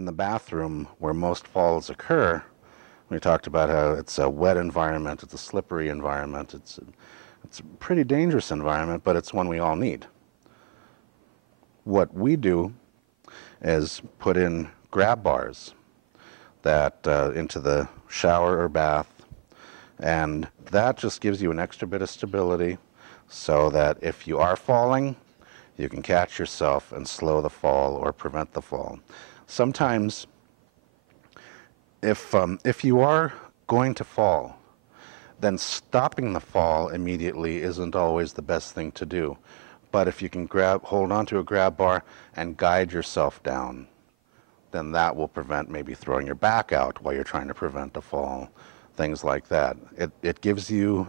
in the bathroom where most falls occur, we talked about how it's a wet environment, it's a slippery environment, it's a pretty dangerous environment, but it's one we all need. What we do is put in grab bars that into the shower or bath, and that just gives you an extra bit of stability so that if you are falling, you can catch yourself and slow the fall or prevent the fall. Sometimes, if you are going to fall, then stopping the fall immediately isn't always the best thing to do. But if you can hold onto a grab bar and guide yourself down, then that will prevent maybe throwing your back out while you're trying to prevent a fall, things like that. It gives you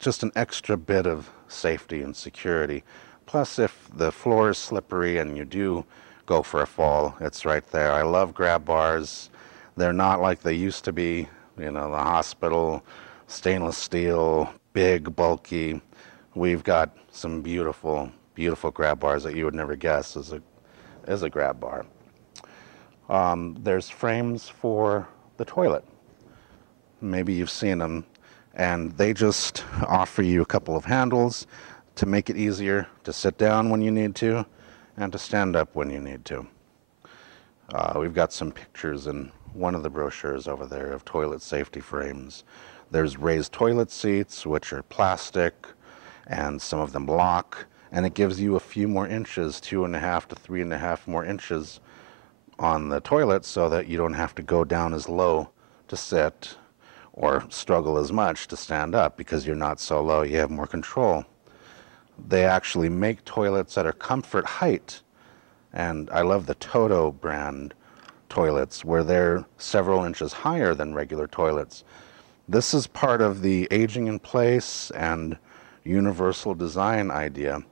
just an extra bit of safety and security. Plus, if the floor is slippery and you do go for a fall, it's right there. I love grab bars. They're not like they used to be, you know, the hospital, stainless steel, big, bulky. We've got some beautiful, beautiful grab bars that you would never guess is a grab bar. There's frames for the toilet. Maybe you've seen them, and they just offer you a couple of handles to make it easier to sit down when you need to and to stand up when you need to. We've got some pictures in one of the brochures over there of toilet safety frames. There's raised toilet seats, which are plastic, and some of them lock, and it gives you a few more inches, 2.5 to 3.5 more inches on the toilet so that you don't have to go down as low to sit or struggle as much to stand up because you're not so low, you have more control. They actually make toilets that are comfort height, and I love the Toto brand toilets where they're several inches higher than regular toilets. This is part of the aging in place and universal design idea,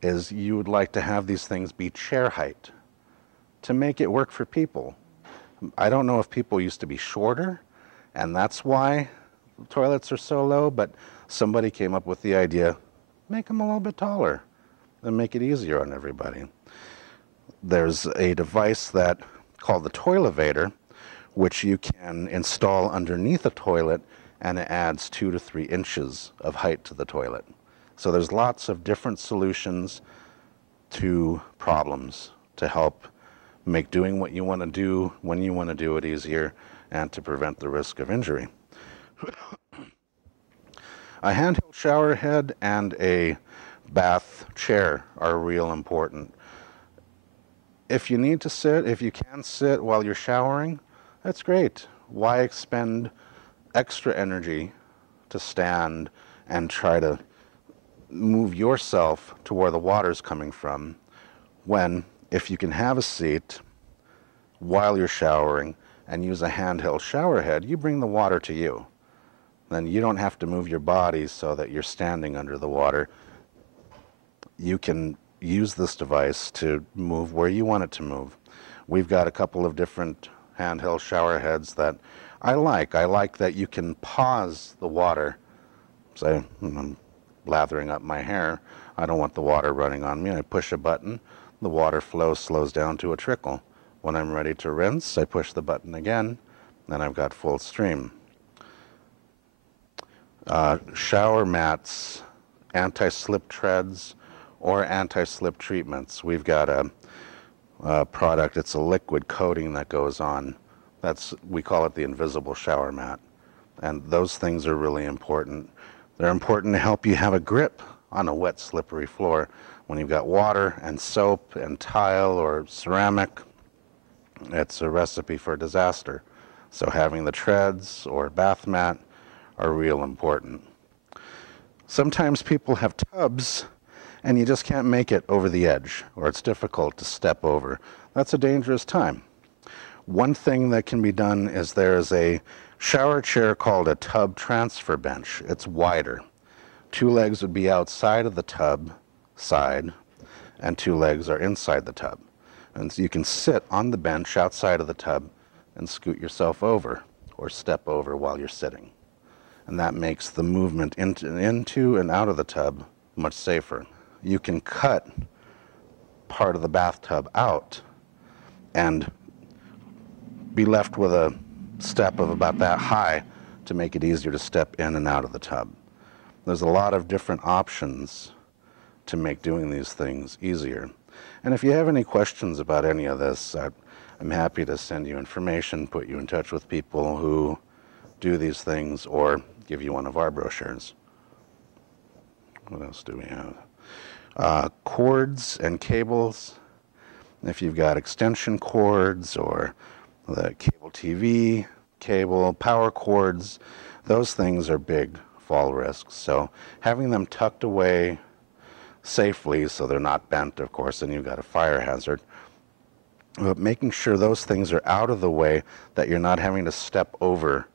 is you would like to have these things be chair height to make it work for people. I don't know if people used to be shorter and that's why toilets are so low, but somebody came up with the idea, make them a little bit taller and make it easier on everybody. There's a device that called the Toilevator, which you can install underneath a toilet, and it adds 2 to 3 inches of height to the toilet. So there's lots of different solutions to problems to help make doing what you want to do when you want to do it easier and to prevent the risk of injury. A handheld shower head and a bath chair are real important. If you need to sit, if you can sit while you're showering, that's great. Why expend extra energy to stand and try to move yourself to where the water's coming from when, if you can have a seat while you're showering and use a handheld shower head, you bring the water to you. Then you don't have to move your body so that you're standing under the water. You can use this device to move where you want it to move. We've got a couple of different handheld shower heads that I like. I like that you can pause the water. Say, I'm lathering up my hair. I don't want the water running on me. I push a button, the water flow slows down to a trickle. When I'm ready to rinse, I push the button again, then I've got full stream. Shower mats, anti-slip treads, or anti-slip treatments. We've got a product, it's a liquid coating that goes on. We call it the invisible shower mat. And those things are really important. They're important to help you have a grip on a wet, slippery floor. When you've got water and soap and tile or ceramic, it's a recipe for disaster. So having the treads or bath mat are real important. Sometimes people have tubs and you just can't make it over the edge, or it's difficult to step over. That's a dangerous time. One thing that can be done is there is a shower chair called a tub transfer bench. It's wider. 2 legs would be outside of the tub side, and 2 legs are inside the tub. And so you can sit on the bench outside of the tub and scoot yourself over or step over while you're sitting. And that makes the movement into and out of the tub much safer. You can cut part of the bathtub out and be left with a step of about that high to make it easier to step in and out of the tub. There's a lot of different options to make doing these things easier. And if you have any questions about any of this, I'm happy to send you information, put you in touch with people who do these things, or give you one of our brochures. What else do we have? Cords and cables. If you've got extension cords or the cable TV, cable, power cords, those things are big fall risks. So having them tucked away safely so they're not bent, of course, and you've got a fire hazard. But making sure those things are out of the way, that you're not having to step over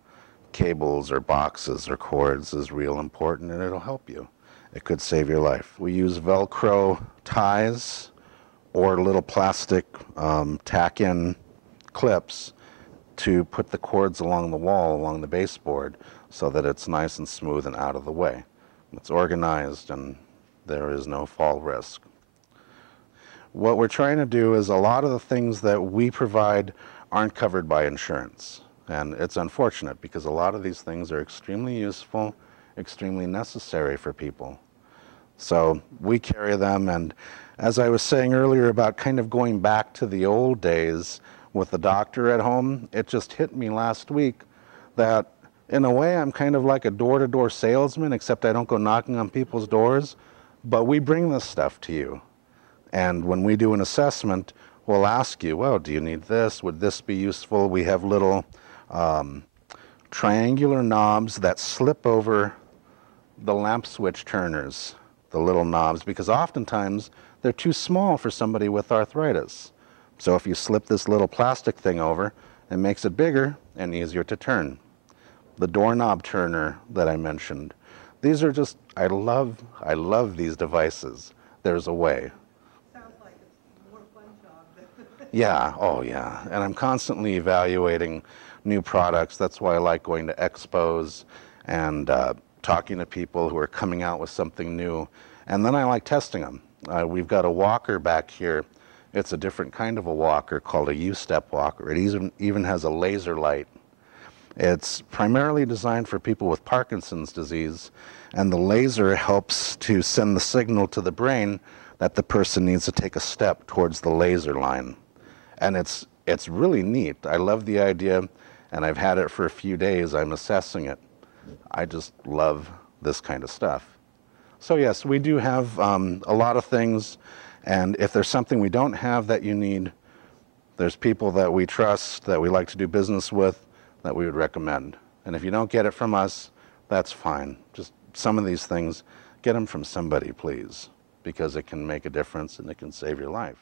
cables or boxes or cords, is real important, and it'll help you. It could save your life. We use Velcro ties or little plastic tack-in clips to put the cords along the wall, along the baseboard, so that it's nice and smooth and out of the way. It's organized and there is no fall risk. What we're trying to do is, a lot of the things that we provide aren't covered by insurance. And it's unfortunate, because a lot of these things are extremely useful, extremely necessary for people. So we carry them, and as I was saying earlier about kind of going back to the old days with the doctor at home, it just hit me last week that in a way I'm kind of like a door-to-door salesman, except I don't go knocking on people's doors, but we bring this stuff to you. And when we do an assessment, we'll ask you, well, do you need this? Would this be useful? We have little triangular knobs that slip over the lamp switch turners, the little knobs, because oftentimes they're too small for somebody with arthritis. So if you slip this little plastic thing over, it makes it bigger and easier to turn. The doorknob turner that I mentioned, these are just, I love these devices. There's a way. Sounds like it's more fun job. Yeah, oh yeah. And I'm constantly evaluating new products. That's why I like going to expos and talking to people who are coming out with something new. And then I like testing them. We've got a walker back here. It's a different kind of a walker called a U-step walker. It even has a laser light. It's primarily designed for people with Parkinson's disease, and the laser helps to send the signal to the brain that the person needs to take a step towards the laser line. And it's really neat. I love the idea, and I've had it for a few days. I'm assessing it. I just love this kind of stuff. So yes, we do have a lot of things, and if there's something we don't have that you need, there's people that we trust, that we like to do business with, that we would recommend. And if you don't get it from us, that's fine. Just some of these things, get them from somebody, please, because it can make a difference and it can save your life.